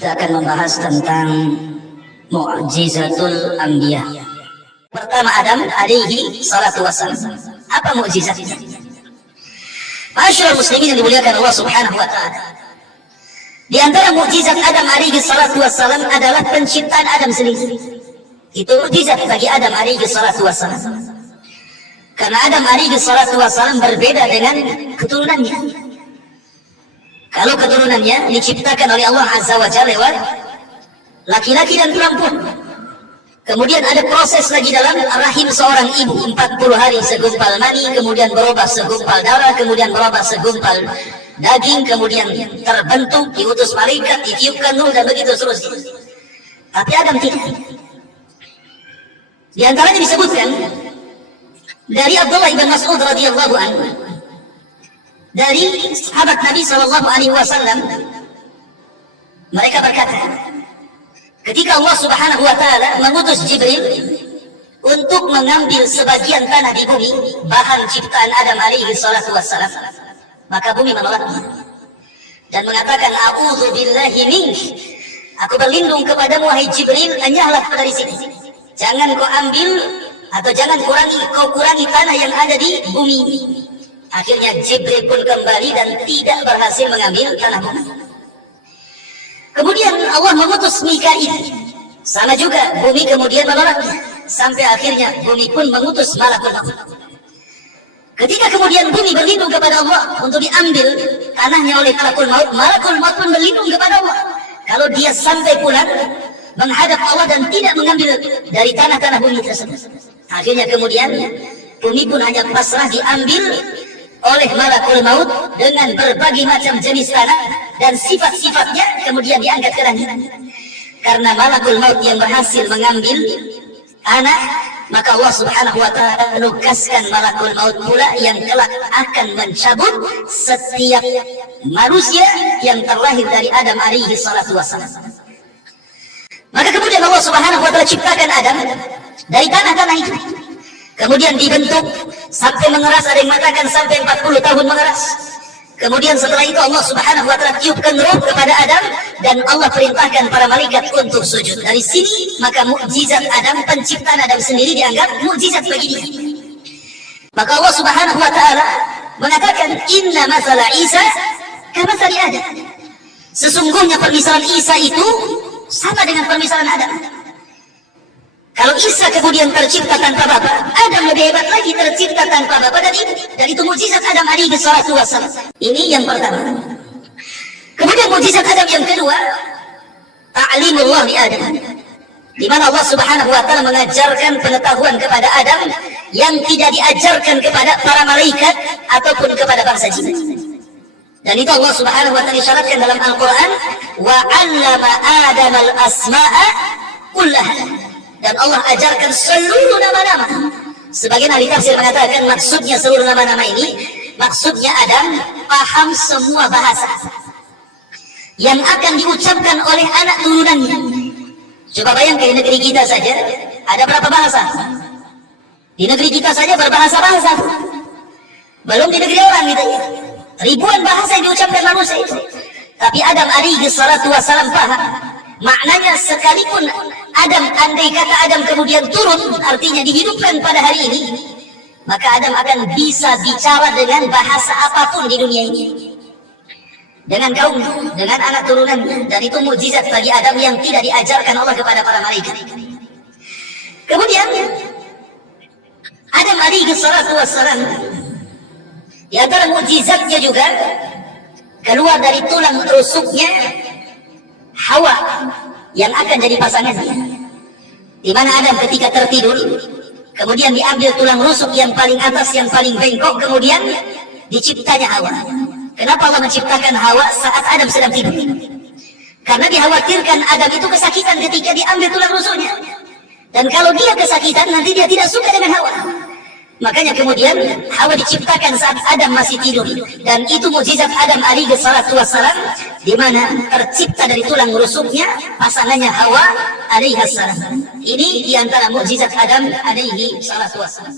Kita akan membahas tentang mu'jizatul anbiya. Pertama, Adam alaihi salatu wassalam. Apa mu'jizatnya? Ma'asyiral muslimin yang dimuliakan Allah Subhanahu wa taala. Di antara mukjizat Adam alaihi salatu wassalam adalah penciptaan Adam sendiri. Itu mukjizat bagi Adam alaihi salatu wassalam. Karena Adam alaihi salatu wassalam berbeda dengan keturunannya. Kalau keturunannya diciptakan oleh Allah Azza wa Jalla lewat laki-laki dan perempuan. Kemudian ada proses lagi dalam rahim seorang ibu, 40 hari segumpal mani, kemudian berubah segumpal darah, kemudian berubah segumpal daging, kemudian terbentuk, diutus malaikat, ditiupkan nur, dan begitu seterusnya. Tapi Adam tidak. Di antaranya disebutkan dari Abdullah bin Mas'ud radhiyallahu anhu, dari sahabat Nabi sallallahu alaihi wasallam, mereka berkata, ketika Allah Subhanahu wa taala mengutus Jibril untuk mengambil sebagian tanah di bumi, bahan ciptaan Adam alaihi salatu wassalam, maka bumi menolaknya dan mengatakan, a'udzu billahi mink, aku berlindung kepadamu wahai Jibril, enyahlah dari sini, jangan kau ambil atau jangan kau kurangi tanah yang ada di bumi. Akhirnya Jibril pun kembali dan tidak berhasil mengambil tanah bumi. Kemudian Allah mengutus Mikail, sama juga bumi kemudian menolaknya, sampai akhirnya bumi pun mengutus malakul maut. Ketika kemudian bumi berlindung kepada Allah untuk diambil tanahnya oleh malakul maut pun berlindung kepada Allah. Kalau dia sampai pulang menghadap Allah dan tidak mengambil dari tanah-tanah bumi tersebut, akhirnya kemudian bumi pun hanya pasrah diambil oleh malakul maut dengan berbagai macam jenis tanah dan sifat-sifatnya, kemudian diangkat ke langit. Karena malakul maut yang berhasil mengambil tanah, maka Allah Subhanahu wa taala menugaskan malakul maut pula yang kelak akan mencabut setiap manusia yang terlahir dari Adam alaihi salatu wassalam. Maka kemudian Allah Subhanahu wa taala ciptakan Adam dari tanah-tanah itu. Kemudian dibentuk sampai mengeras, ada yang mengatakan sampai 40 tahun mengeras. Kemudian setelah itu Allah Subhanahu wa taala tiupkan roh kepada Adam dan Allah perintahkan para malaikat untuk sujud. Dari sini maka mukjizat Adam, penciptaan Adam sendiri dianggap mukjizat bagi dia. Maka Allah Subhanahu wa taala mengatakan, inna masala Isa kamatsali Adam. Sesungguhnya permisalan Isa itu sama dengan permisalan Adam. Kalau Isa kemudian tercipta tanpa bapa, Adam lebih hebat lagi tercipta tanpa bapa dan ibu. Dan itu mukjizat Adam alaihi salatu wassalam. Ini yang pertama. Kemudian mukjizat Adam yang kedua, ta'limullah li Adam, di mana Allah Subhanahu wa taala mengajarkan pengetahuan kepada Adam yang tidak diajarkan kepada para malaikat ataupun kepada bangsa jin. Dan itu Allah Subhanahu wa taala isyaratkan dalam Al-Qur'an, wa 'allama Adam al-asma'a kullaha. Dan Allah ajarkan seluruh nama-nama. Sebagian ahli tafsir mengatakan maksudnya seluruh nama-nama ini, maksudnya Adam paham semua bahasa yang akan diucapkan oleh anak turunannya. Coba bayangkan di negeri kita saja ada berapa bahasa? Di negeri kita saja berbahasa-bahasa. Belum di negeri orang gitu ya. Ribuan bahasa yang diucapkan manusia itu. Tapi Adam alaihi salatu wassalam paham. Maknanya sekalipun Adam, andai kata Adam kemudian turun, artinya dihidupkan pada hari ini, maka Adam akan bisa bicara dengan bahasa apapun di dunia ini, dengan kaum, dengan anak turunannya. Dan itu mukjizat bagi Adam yang tidak diajarkan Allah kepada para malaikat. Kemudian Adam alaihi salatu wassalam, di antara mukjizatnya juga keluar dari tulang rusuknya Hawa yang akan jadi pasangannya. Di mana Adam ketika tertidur, kemudian diambil tulang rusuk yang paling atas, yang paling bengkok, kemudian diciptanya Hawa. Kenapa Allah menciptakan Hawa saat Adam sedang tidur? Karena dikhawatirkan Adam itu kesakitan ketika diambil tulang rusuknya. Dan kalau dia kesakitan, nanti dia tidak suka dengan Hawa. Makanya kemudian Hawa diciptakan saat Adam masih tidur. Dan itu mukjizat Adam alaihi salatu wassalam, di mana tercipta dari tulang rusuknya pasangannya Hawa alaihi salam. Ini di antara mukjizat Adam alaihi salatu wassalam.